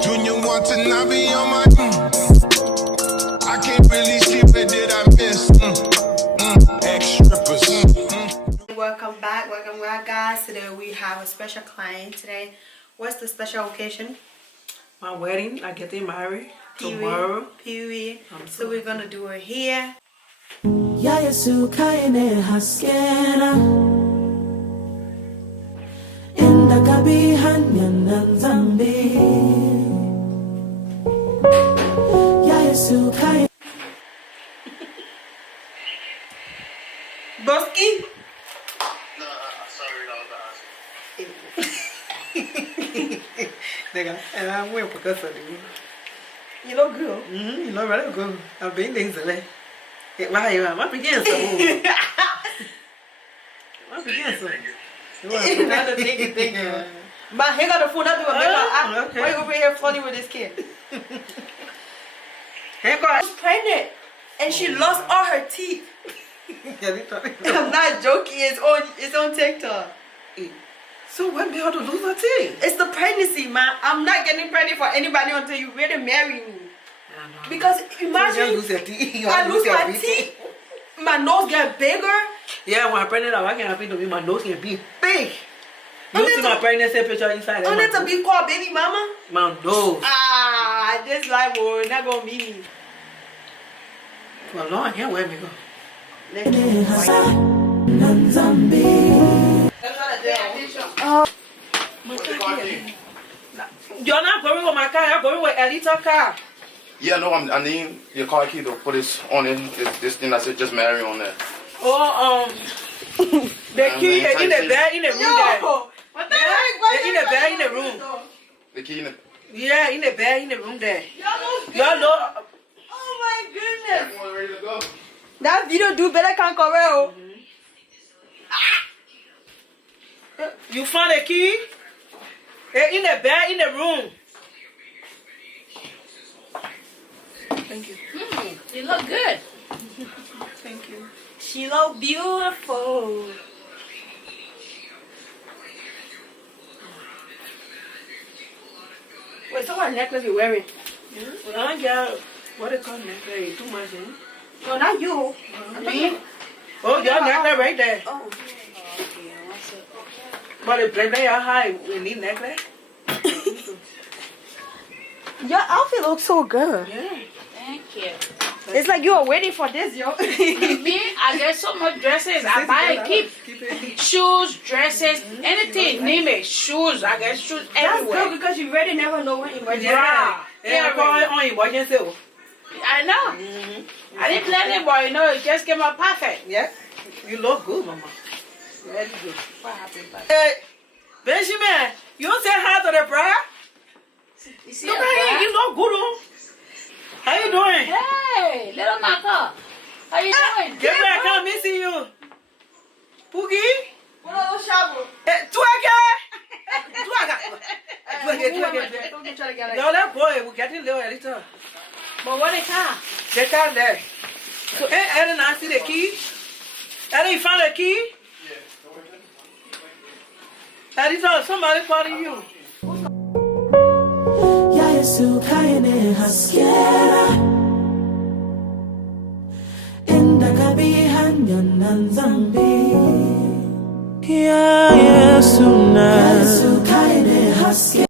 Junior want to not be on my. I can't really see what did I miss. Ex-strippers. Welcome back, guys. Today we have a special client today. What's the special occasion? My wedding. I get married tomorrow. Pee-wee. So we're gonna do it here. Ya Yesu kaine haskena Inda kabi hanyan zambi Ya Yesu kaine Boski? No, sorry, no, Nigga, and I'm wearing percussion. You look good. You know, really good. I've been there. Why you are? What begins to move? What begins to Another thing. But he got the food. Not doing okay. Why you over here funny with this kid? Hey, God. She's pregnant and she lost all her teeth. I'm not joking. It's on TikTok. So what made her to lose her teeth? It's the pregnancy, man. I'm not getting pregnant for anybody until you really marry me. Because imagine lose your teeth. I lose my teeth, my nose get bigger. Yeah, when I'm pregnant, I can happen to be my nose can be big. You see my pregnancy picture inside. I need to be called baby mama. My nose. Ah, this life will not gonna be me. For long, I can't wear makeup. haskena zambi You're not going with my car. You're going with Aletha's car. Yeah, no, I need your car key to put this on it. This thing that said just marry on there. Oh, the key is in the bed in the room there. What the heck? In the bed in the room. The key in the. Yeah, in the bed in the room there. Y'all know. Oh my goodness. Everyone ready to go? That video do better can cover. You found the key? In the bed in the room. Thank you. You look good. Thank you. She look beautiful. Wait, so what necklace you wearing? Well, I got what they call necklace. Too much, eh? No, not you. Me? Oh, your necklace right there. Oh. But the black they are high. We need necklace. Your outfit looks so good. Yeah. Thank you. It's like you are waiting for this, yo. Me, I get so much dresses. I buy and keep shoes, dresses, anything. Name it. Shoes. I get shoes That's everywhere. good because you really never know when emergency. Yeah. Yeah, Call it on emergency. I know. I didn't plan it, but you know, it just came out perfect. Yeah. You look good, mama. Very good. What happened? Hey, Benjamin, you don't say hi to the bride? You see Look her at him. back? You look good, oh. How you doing? Hey, little Maka. How you doing? Get back, come missing you. Pookie? What little shovel? Twaga! Twaga. Don't try to get it. No, that boy, we get him little a little. But what is that? The car there. So, Ellen, I see the key. Ellen, you found the key? Ellen, somebody calling you. Ya Yesu kaine haskena Inda kabi hanyan zambi Ya Yesu kaine haskena